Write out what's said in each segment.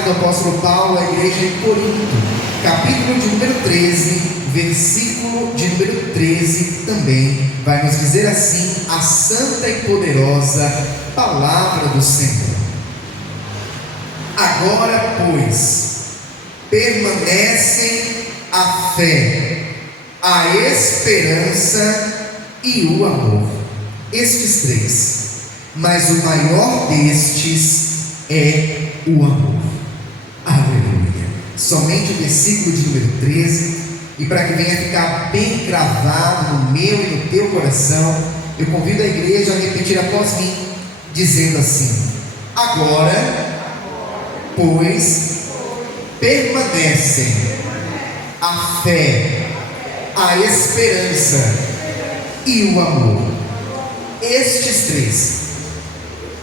carta do apóstolo Paulo à igreja em Corinto, capítulo de número 13, versículo de número 13 também vai nos dizer assim a santa e poderosa palavra do Senhor. Agora, pois, permanecem a fé, a esperança e o amor, estes três, mas o maior destes é o amor. Aleluia. Somente o versículo de número 13, e para que venha ficar bem gravado no meu e no teu coração, eu convido a igreja a repetir após mim, dizendo assim: agora, pois, permanecem a fé, a esperança e o amor, estes três,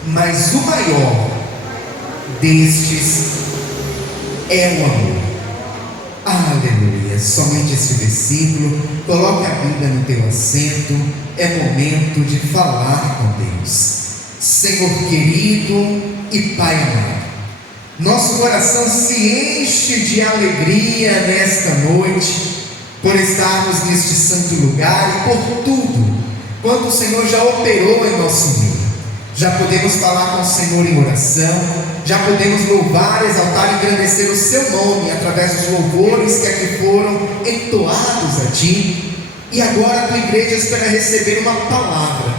mas o maior destes é o amor. Aleluia. Somente este versículo. Coloque a Bíblia no teu assento. É momento de falar com Deus. Senhor querido e Pai amado, nosso coração se enche de alegria nesta noite, por estarmos neste santo lugar e por tudo quanto o Senhor já operou em nosso meio. Já podemos falar com o Senhor em oração, já podemos louvar, exaltar e engrandecer o seu nome através dos louvores que aqui foram entoados a Ti. E agora a Tua igreja espera receber uma palavra,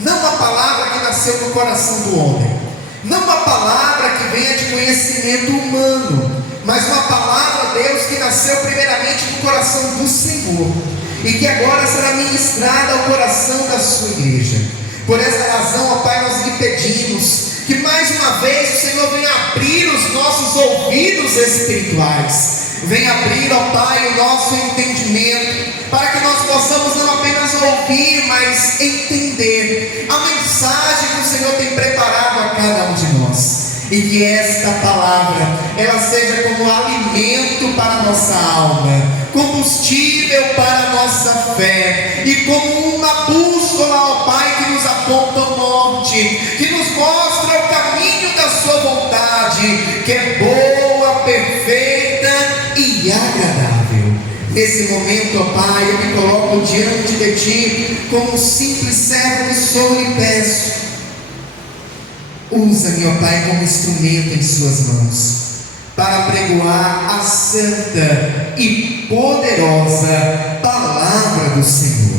não uma palavra que nasceu no coração do homem, não uma palavra que venha de conhecimento humano, mas uma palavra, Deus, que nasceu primeiramente no coração do Senhor e que agora será ministrada ao coração da sua igreja. Por essa razão, ó Pai, nós lhe pedimos que mais uma vez o Senhor venha abrir os nossos ouvidos espirituais, venha abrir, ó Pai, o nosso entendimento, para que nós possamos não apenas ouvir, mas entender a mensagem que o Senhor tem preparado a cada um de nós, e que esta palavra, ela seja como alimento para a nossa alma, combustível para a nossa fé, e como uma bússola, ó Pai, que nos aponta ao norte, que nos mostra o caminho da sua vontade, que é boa, perfeita e agradável. Nesse momento, ó Pai, eu me coloco diante de Ti, como um simples servo que sou, e peço: usa-me, ó Pai, como instrumento em Suas mãos, para pregoar a santa e poderosa palavra do Senhor.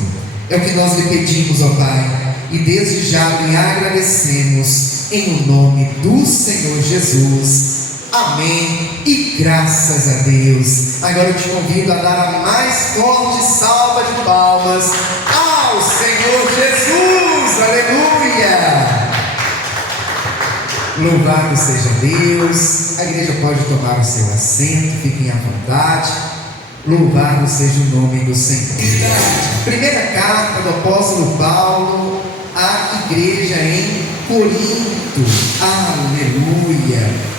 É o que nós lhe pedimos, ó Pai, e desde já lhe agradecemos, em nome do Senhor Jesus. Amém e graças a Deus. Agora eu te convido a dar a mais forte salva de palmas ao Senhor Jesus. Aleluia! Louvado seja Deus. A igreja pode tomar o seu assento, fiquem à vontade. Louvado seja o nome do Senhor. Primeira carta do apóstolo Paulo à igreja em Corinto. Aleluia.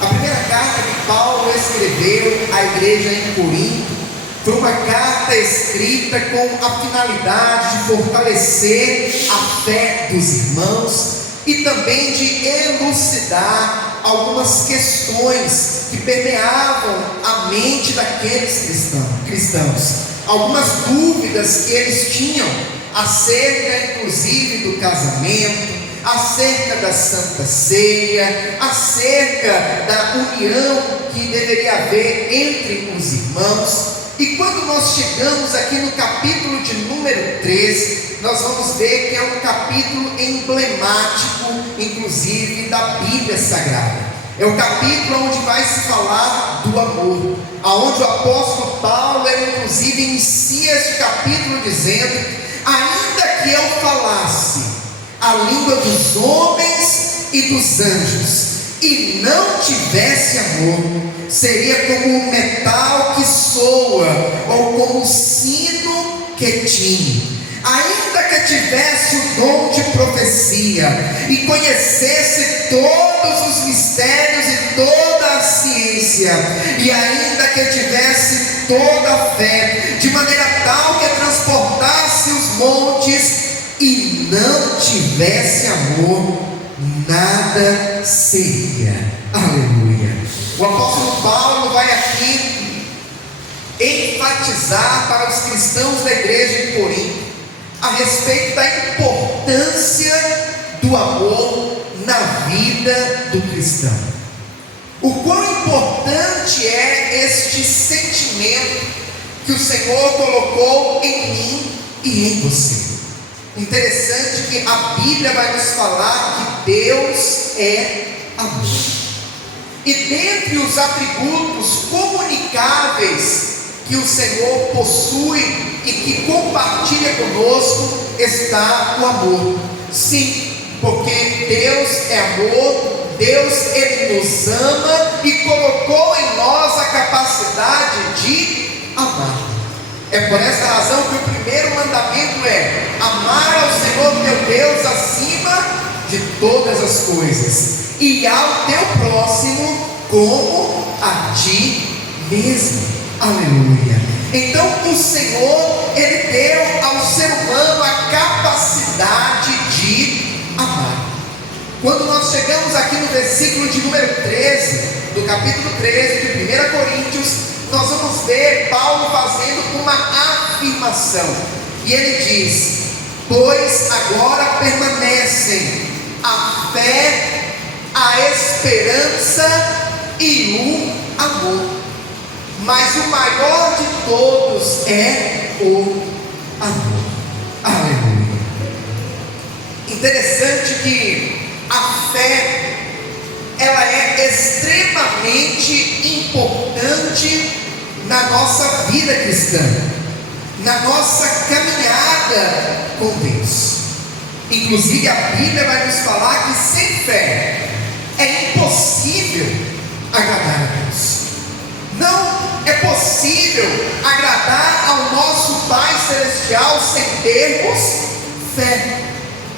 A primeira carta que Paulo escreveu à igreja em Corinto foi uma carta escrita com a finalidade de fortalecer a fé dos irmãos e também de elucidar algumas questões que permeavam a mente daqueles cristãos, algumas dúvidas que eles tinham acerca inclusive do casamento, acerca da Santa Ceia, acerca da união que deveria haver entre os irmãos. E quando nós chegamos aqui no capítulo de número 13, nós vamos ver que é um capítulo emblemático, inclusive, da Bíblia Sagrada. É o capítulo onde vai se falar do amor, aonde o apóstolo Paulo, ele inclusive inicia este capítulo dizendo: ainda que eu falasse a língua dos homens e dos anjos, e não tivesse amor, seria como um metal que soa, ou como um sino que tine. Ainda que tivesse o dom de profecia, e conhecesse todos os mistérios e toda a ciência, e ainda que tivesse toda a fé, de maneira tal que transportasse os montes, e não tivesse amor, nada seria. Aleluia. O O apóstolo Paulo vai aqui enfatizar para os cristãos da igreja em Corinto a respeito da importância do amor na vida do cristão. O quão importante é este sentimento que o Senhor colocou em mim e em você. Interessante que a Bíblia vai nos falar que Deus é amor. E dentre os atributos comunicáveis que o Senhor possui e que compartilha conosco está o amor. Sim, porque Deus é amor. Deus, Ele nos ama e colocou em nós a capacidade de amar. É por essa razão que o primeiro mandamento é amar ao Senhor teu Deus acima de todas as coisas, e ao teu próximo como a ti mesmo. Aleluia. Então o Senhor, Ele deu ao ser humano a capacidade de amar. Quando nós chegamos aqui no versículo de número 13, do capítulo 13 de 1 Coríntios, nós vamos ver Paulo fazendo uma afirmação. E ele diz: pois agora permanecem a fé, a esperança e o amor, mas o maior de todos é o amor. Aleluia. Interessante que a fé, ela é extremamente importante na nossa vida cristã, na nossa caminhada com Deus. Inclusive a Bíblia vai nos falar que sem fé é impossível agradar a Deus. Não é possível agradar ao nosso Pai Celestial sem termos fé.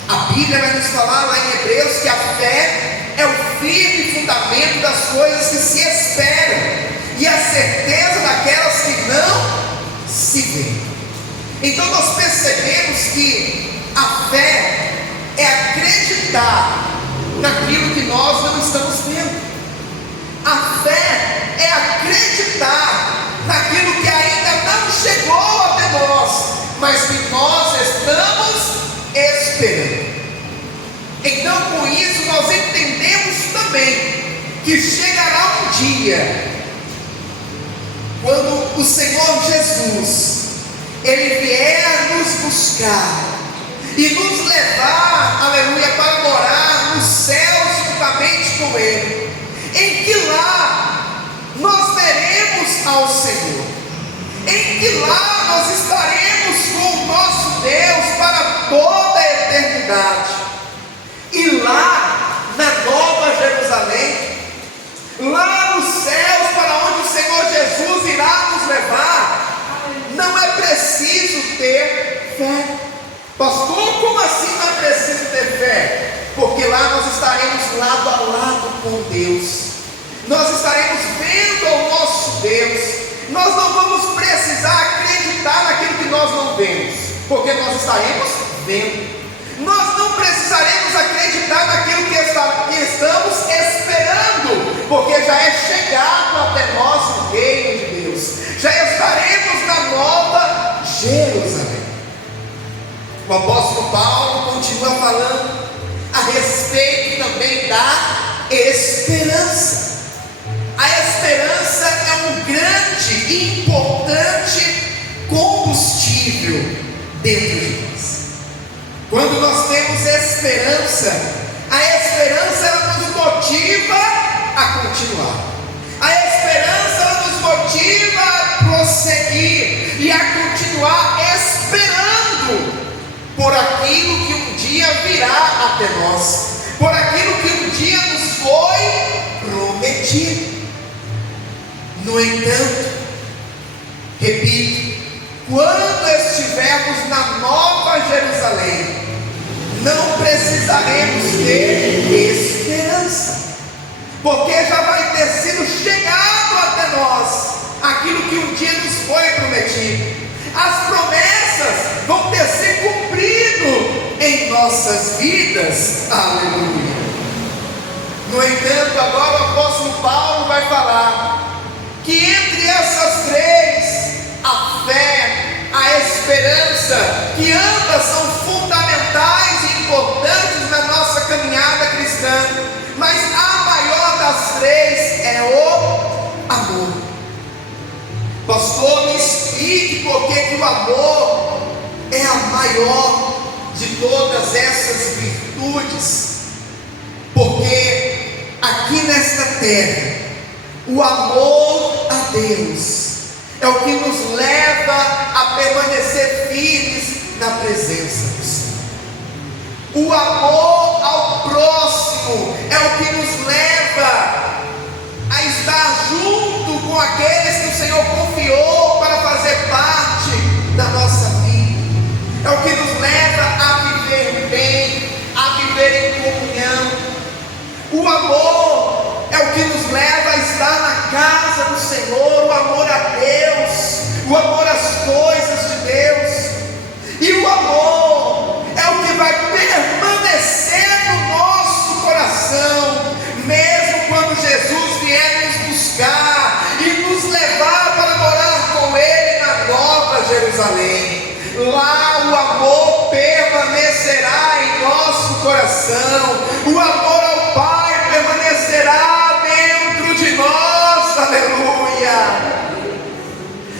A Bíblia vai nos falar lá em Hebreus que a fé é o firme fundamento das coisas que se esperam e a certeza daquelas que não se veem. Então nós percebemos que a fé é acreditar naquilo que nós não estamos vendo. A fé é acreditar naquilo que ainda não chegou até nós, mas que nós estamos esperando. Então com isso nós entendemos também que chegará um dia quando o Senhor Jesus Ele vier nos buscar e nos levar, aleluia, para morar nos céus juntamente com Ele, em que lá nós veremos ao Senhor, em que lá nós estaremos com o nosso Deus para toda a eternidade. E lá na Nova Jerusalém, lá nos céus para onde o Senhor Jesus irá nos levar, não é preciso ter fé. Pastor, como assim não é preciso ter fé? Porque lá nós estaremos lado a lado com Deus, nós estaremos vendo ao nosso Deus. Nós não vamos precisar acreditar naquilo que nós não vemos, porque nós estaremos vendo. Nós não precisaremos acreditar naquilo que estamos esperando, porque já é chegado até nós o reino de Deus, já estaremos na Nova Jerusalém. O apóstolo Paulo continua falando a respeito também da esperança. A esperança é um grande e importante combustível dentro de nós. Quando nós temos esperança, a esperança ela nos motiva a continuar. A esperança ela nos motiva a prosseguir e a continuar esperando por aquilo que um dia virá até nós, por aquilo que um dia nos foi prometido. No entanto, repito, quando estivermos na Nova Jerusalém, não precisaremos ter esperança, porque já vai ter sido chegado até nós aquilo que um dia nos foi prometido. As promessas vão ter se cumprido em nossas vidas. Aleluia. No entanto, agora o apóstolo Paulo vai falar que entre essas três, a fé, a esperança, que ambas são fundamentais e importantes na nossa caminhada cristã, mas a maior das três é o amor. Pastor, me explique por que o amor é a maior de todas essas virtudes. Porque aqui nesta terra, o amor a Deus é o que nos leva a permanecer firmes na presença do Senhor. O amor ao próximo é o que nos leva a estar junto com aqueles que o Senhor confiou para fazer parte da nossa vida. É o que nos leva a viver bem, a viver em comunhão. O amor é o que nos leva a estar na casa do Senhor, o amor a Deus, o amor às coisas de Deus. E o amor é o que vai permanecer no nosso coração, mesmo quando Jesus vier nos buscar e nos levar para morar com Ele na Nova Jerusalém. Lá o amor permanecerá em nosso coração, o amor ao Pai permanecerá dentro de nós, aleluia.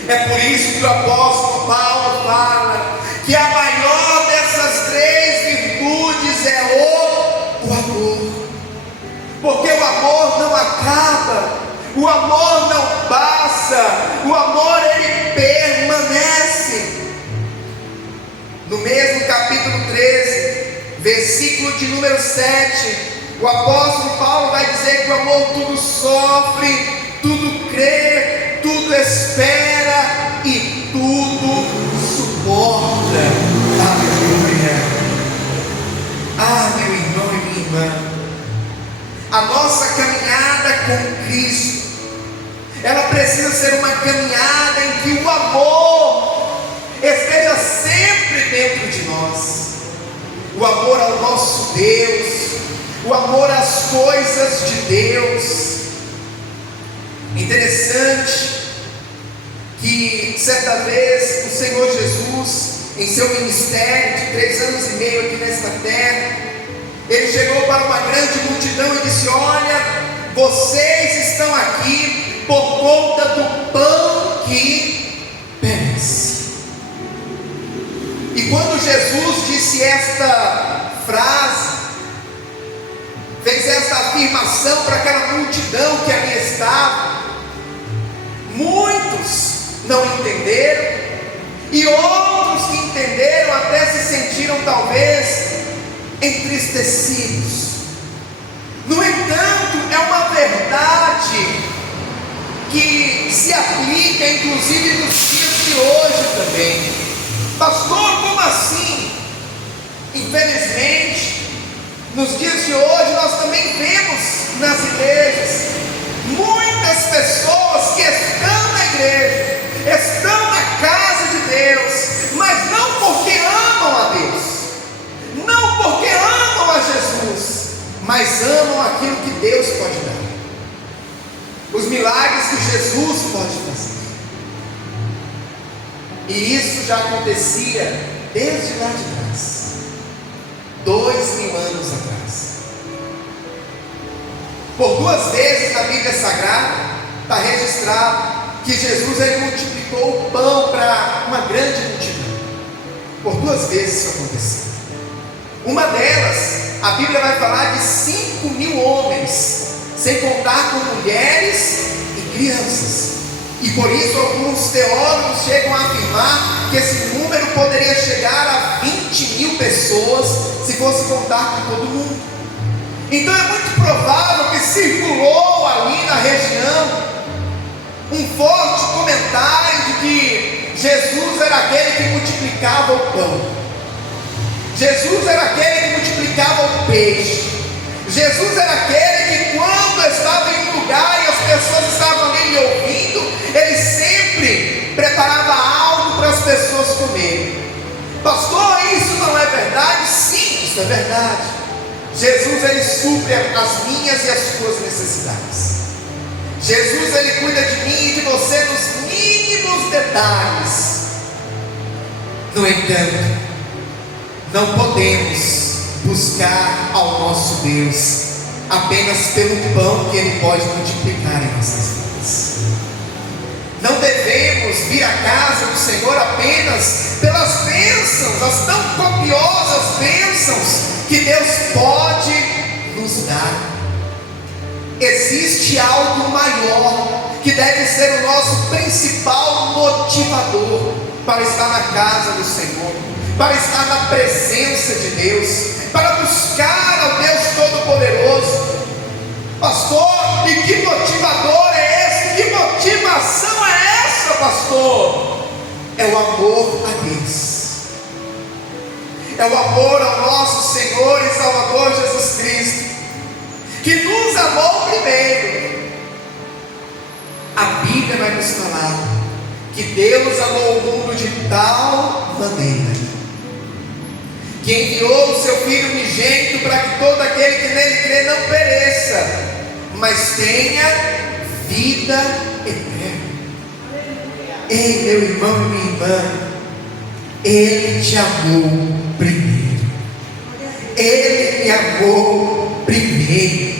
É por isso que o apóstolo Paulo fala que a maior dessas três virtudes é o amor, porque o amor não acaba, o amor não passa, o amor ele permanece. No mesmo capítulo 13, versículo de número 7, o apóstolo Paulo vai dizer que o amor tudo sofre, tudo crê, tudo espera e tudo suporta. Aleluia. Ah, meu irmão e minha irmã, a nossa caminhada com Cristo, ela precisa ser uma caminhada em que o amor esteja sempre dentro de nós. O amor ao nosso Deus, o amor às coisas de Deus. Interessante que certa vez o Senhor Jesus, em seu ministério de 3 anos e meio aqui nesta terra, ele chegou para uma grande multidão e disse: olha, vocês estão aqui por conta do pão que perece. E quando Jesus disse esta frase, fez esta afirmação para aquela multidão que ali estava, muitos não entenderam, e outros que entenderam até se sentiram talvez entristecidos. No entanto, é uma verdade que se aplica inclusive nos dias de hoje também. Pastor, como assim? Infelizmente, nos dias de hoje nós também vemos nas igrejas muitas pessoas que estão na igreja, estão na casa de Deus, mas não porque amam a Deus, não porque amam a Jesus, mas amam aquilo que Deus pode dar, os milagres que Jesus pode fazer. E isso já acontecia desde lá de trás, 2000 anos atrás. Por 2 vezes na Bíblia Sagrada está registrado que Jesus ele multiplicou o pão para uma grande multidão. Por 2 vezes isso aconteceu. Uma delas, a Bíblia vai falar de 5.000 homens, sem contar com mulheres e crianças. E por isso alguns teólogos chegam a afirmar que esse número poderia chegar a 20.000 pessoas, se fosse contar com todo mundo. Então é muito provável que circulou ali na região um forte comentário de que Jesus era aquele que multiplicava o pão, Jesus era aquele que multiplicava o peixe, Jesus era aquele que quando estava em um lugar e as pessoas estavam ali lhe ouvindo, ele sempre preparava algo para as pessoas comerem. Pastor, isso não é verdade? Sim, isso é verdade. Jesus ele supre as minhas e as suas necessidades. Jesus, Ele cuida de mim e de você nos mínimos detalhes. No entanto, não podemos buscar ao nosso Deus apenas pelo pão que Ele pode multiplicar em nossas vidas. Não devemos vir à casa do Senhor apenas pelas bênçãos, as tão copiosas bênçãos que Deus pode nos dar. Existe algo maior que deve ser o nosso principal motivador para estar na casa do Senhor, para estar na presença de Deus, para buscar ao Deus Todo-Poderoso. Pastor, e que motivador é esse? Que motivação é essa, pastor? É o amor a Deus, é o amor ao nosso Senhor e Salvador Jesus Cristo, que nos amou primeiro. A Bíblia vai nos falar que Deus amou o mundo de tal maneira que enviou o seu Filho unigênito para que todo aquele que nele crê não pereça, mas tenha vida eterna. Ei, meu irmão e minha irmã, Ele te amou primeiro. Ele me amou primeiro.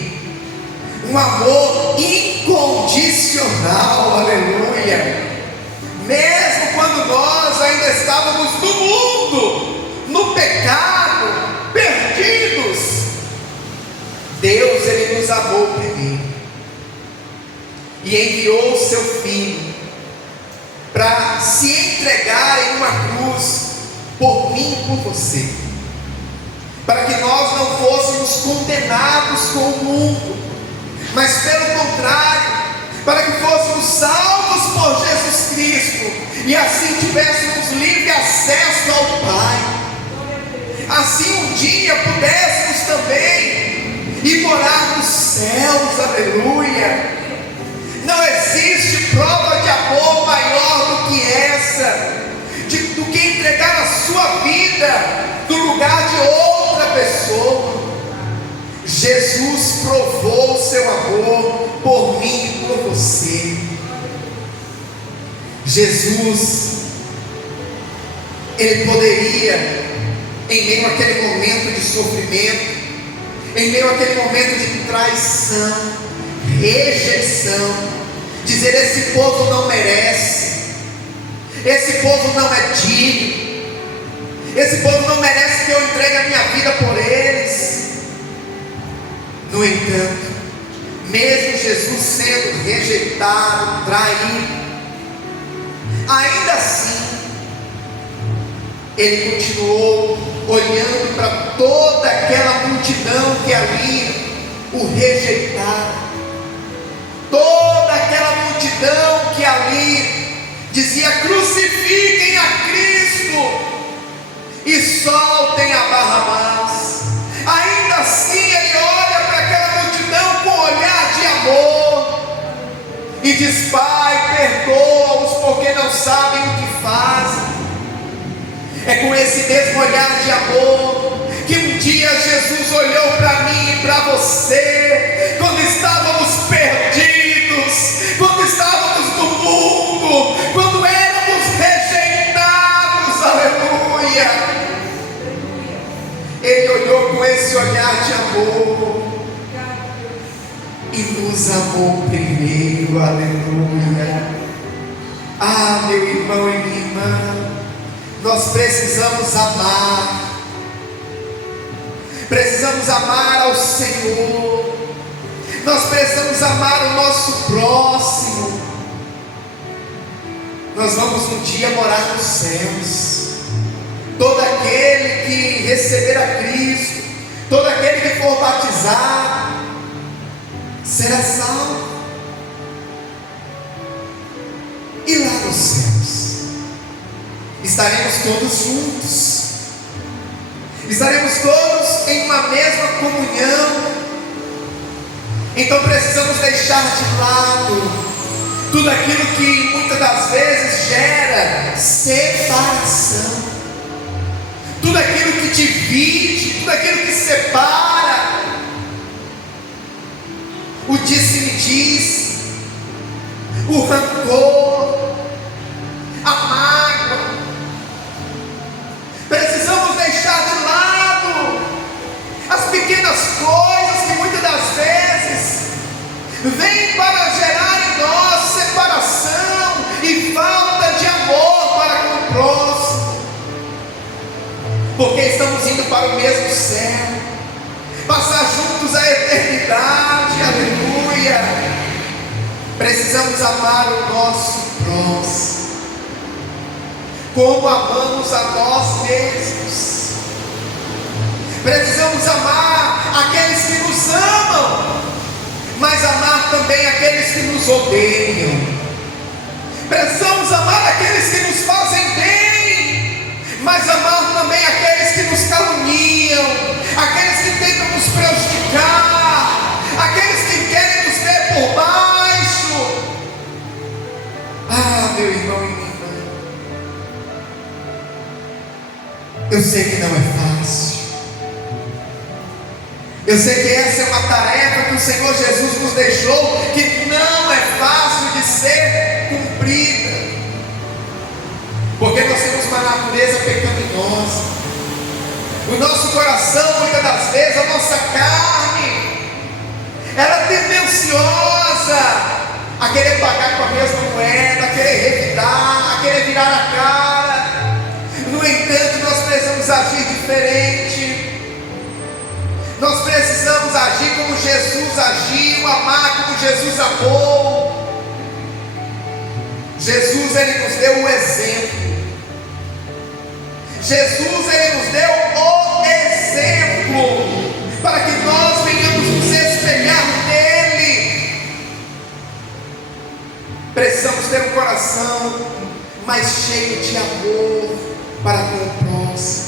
Um amor incondicional, aleluia. Mesmo quando nós ainda estávamos no mundo, no pecado, perdidos, Deus, Ele nos amou primeiro e enviou o seu Filho para se entregar em uma cruz por mim e por você, para que nós não fôssemos condenados com o mundo, mas pelo contrário, para que fôssemos salvos por Jesus Cristo e assim tivéssemos livre acesso ao Pai. Assim um dia pudéssemos também ir morar nos céus, aleluia. Não existe prova de amor maior do que essa, do que entregar a sua vida no lugar de outra pessoa. Jesus provou o seu amor por mim e por você. Jesus, Ele poderia, em meio àquele momento de sofrimento, em meio àquele momento de traição, rejeição, dizer: esse povo não merece, esse povo não é digno, esse povo não merece que eu entregue a minha vida por eles. No entanto, mesmo Jesus sendo rejeitado, traído, ainda assim Ele continuou olhando para toda aquela multidão que ali o rejeitava, toda aquela multidão que ali dizia: crucifiquem a Cristo e soltem a Barrabás. Ainda assim Ele olha para aquela multidão com um olhar de amor e diz: Pai, perdoa-os porque não sabem o que fazem. É com esse mesmo olhar de amor que um dia Jesus olhou para mim e para você, quando estávamos perdidos, quando estávamos no mundo, quando éramos rejeitados, aleluia. Ele olhou com esse olhar de amor e nos amou primeiro, aleluia. Ah, meu irmão e minha irmã, nós precisamos amar ao Senhor, nós precisamos amar o nosso próximo. Nós vamos um dia morar nos céus. Todo aquele que receber a Cristo, todo aquele que for batizado, será salvo. E lá nos céus estaremos todos juntos, estaremos todos em uma mesma comunhão. Então precisamos deixar de lado tudo aquilo que muitas das vezes gera separação, tudo aquilo que divide, tudo aquilo que separa. O disse-me-diz, o rancor, a mágoa. Precisamos deixar de lado as pequenas coisas que muitas das vezes vêm para gerar em nós separação e falta de amor para com o próximo, porque estamos indo para o mesmo céu, passar juntos a eternidade, aleluia. Precisamos amar o nosso próximo como amamos a nós mesmos. Precisamos amar aqueles que nos amam, mas amar também aqueles que nos odeiam. Precisamos amar aqueles que nos fazem bem, mas amar também aqueles que nos caluniam, aqueles que tentam nos prejudicar, aqueles que querem nos ver por baixo. Ah, meu irmão e minha irmã, eu sei que não é fácil. Eu sei que essa é uma tarefa que o Senhor Jesus nos deixou, que não é fácil de ser cumprida, porque nós temos uma natureza pecaminosa. O nosso coração, muitas das vezes, a nossa carne, ela é tendenciosa a querer pagar com a mesma moeda, a querer revidar, a querer virar a cara. No entanto, nós precisamos agir diferente. Nós precisamos agir como Jesus agiu, amar como Jesus amou. Jesus, Ele nos deu o exemplo. Jesus, Ele nos deu o exemplo para que nós venhamos nos espelhar nele. Precisamos ter um coração mais cheio de amor para com o próximo,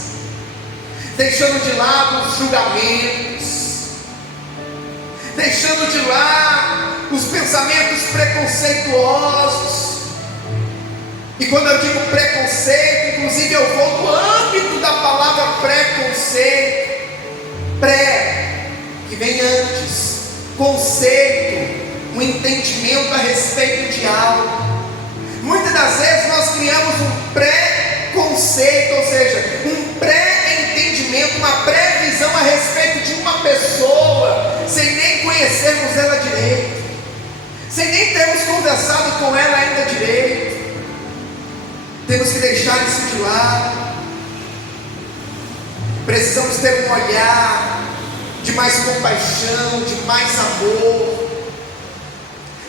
deixando de lado os julgamentos, deixando de lado os pensamentos preconceituosos. E quando eu digo preconceito, inclusive eu vou no âmbito da palavra preconceito. Pré, que vem antes, conceito, um entendimento a respeito de algo. Muitas das vezes nós criamos um pré-conceito, ou seja, um pré-entendimento, uma pré-visão a respeito de uma pessoa, sem nem conhecermos ela direito, sem nem termos conversado com ela ainda direito. Temos que deixar isso de lado. Precisamos ter um olhar de mais compaixão, de mais amor.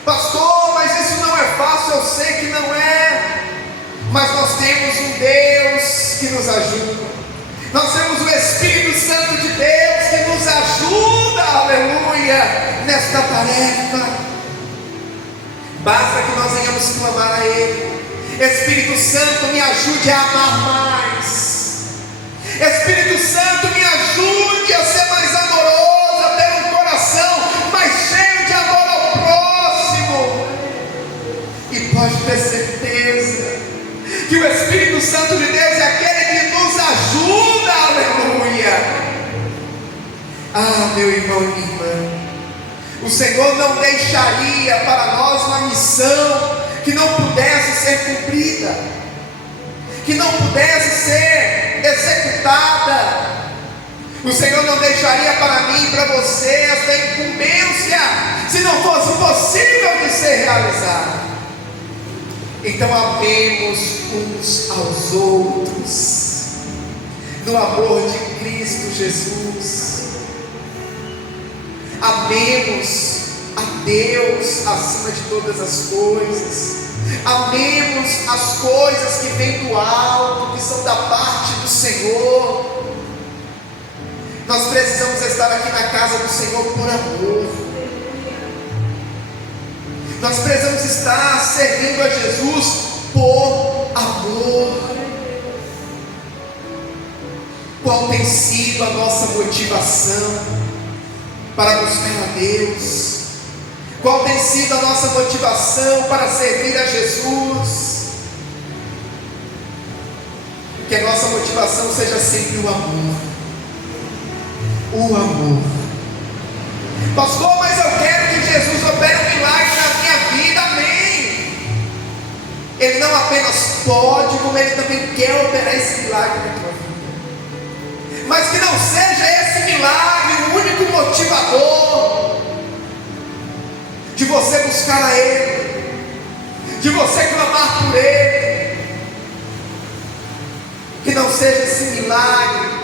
Pastor, mas isso não é fácil, eu sei que não é, mas nós temos um Deus que nos ajuda. Nós temos o Espírito Santo de Deus que nos ajuda, aleluia, nesta tarefa. Basta que nós venhamos clamar a Ele: Espírito Santo, me ajude a amar mais. Espírito Santo, me ajude a ser mais amoroso, a ter um coração mais cheio de amor ao próximo. E pode ter certeza que o Espírito Santo de Deus é aquele que nos ajuda, aleluia. Ah, meu irmão e minha irmã, o Senhor não deixaria para nós uma missão que não pudesse ser cumprida, que não pudesse ser executada. O Senhor não deixaria para mim e para você essa incumbência, se não fosse possível de ser realizada. Então amemos uns aos outros, no amor de Cristo Jesus. Amemos a Deus acima de todas as coisas. Amemos as coisas que vêm do alto, que são da parte do Senhor. Nós precisamos estar aqui na casa do Senhor por amor. Nós precisamos estar servindo a Jesus por amor. Qual tem sido a nossa motivação para buscar a Deus? Qual tem sido a nossa motivação para servir a Jesus? Que a nossa motivação seja sempre o amor. O amor. Pastor, mas eu quero que Jesus opere um milagre na minha vida. Amém. pode, como Ele também quer operar esse milagre na tua vida. Mas que não seja esse milagre o único motivador de você buscar a Ele, de você clamar por Ele. Que não seja esse milagre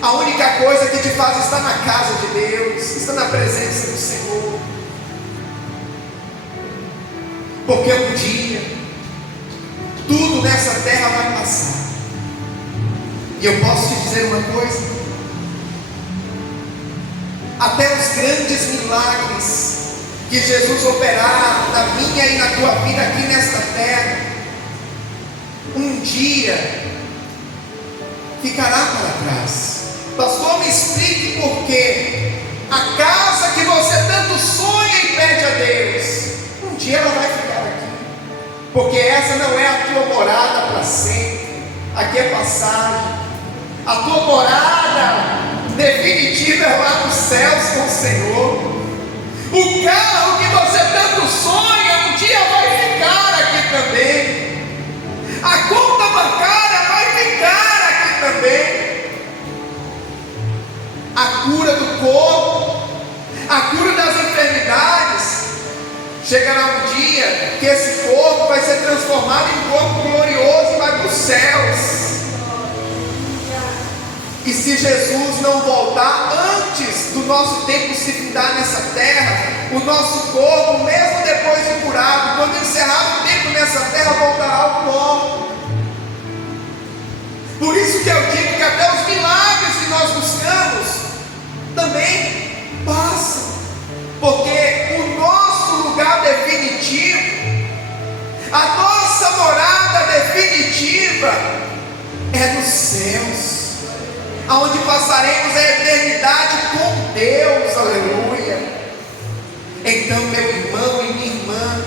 a única coisa que te faz estar na casa de Deus, estar na presença do Senhor. Porque um dia tudo nessa terra vai passar. E eu posso te dizer uma coisa: até os grandes milagres que Jesus operar na minha e na tua vida aqui nesta terra, um dia ficará para trás. Pastor, me explique por quê. A casa que você tanto sonha e pede a Deus, um dia ela vai ficar aqui, porque essa não é a tua morada para sempre. Aqui é passagem. A tua morada definitiva é lá nos céus com o Senhor. O carro que você tanto sonha, um dia vai ficar aqui também. A conta bancária vai ficar aqui também. A cura do corpo, a cura das enfermidades, chegará um dia que esse corpo vai ser transformado em corpo glorioso e vai para os céus. E se Jesus não voltar antes do nosso tempo se findar nessa terra, o nosso corpo, mesmo depois de curado, quando encerrar o tempo nessa terra, voltará ao pó. Por isso que eu digo que até os milagres que nós buscamos também passam, porque o nosso lugar definitivo, a nossa morada definitiva é nos céus, aonde passaremos a eternidade com Deus, aleluia. Então, meu irmão e minha irmã,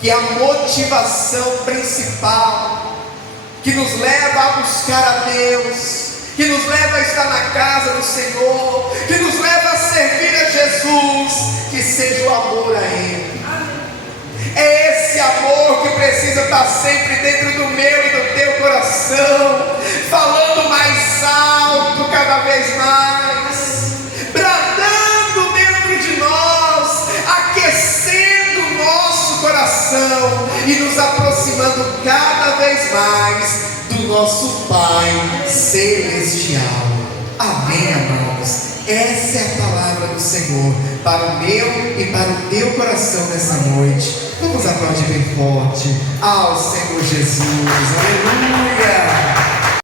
que a motivação principal que nos leva a buscar a Deus, que nos leva a estar na casa do Senhor, que nos leva a servir a Jesus, que seja o amor a Ele. É esse amor que precisa estar sempre dentro do meu e do teu coração, falando mais alto cada vez mais, bradando dentro de nós, aquecendo o nosso coração e nos aproximando cada vez mais do nosso Pai Celestial. Amém, amados? Essa é a palavra do Senhor para o meu e para o teu coração nessa noite. Vamos aplaudir bem forte ao Senhor Jesus. Aleluia!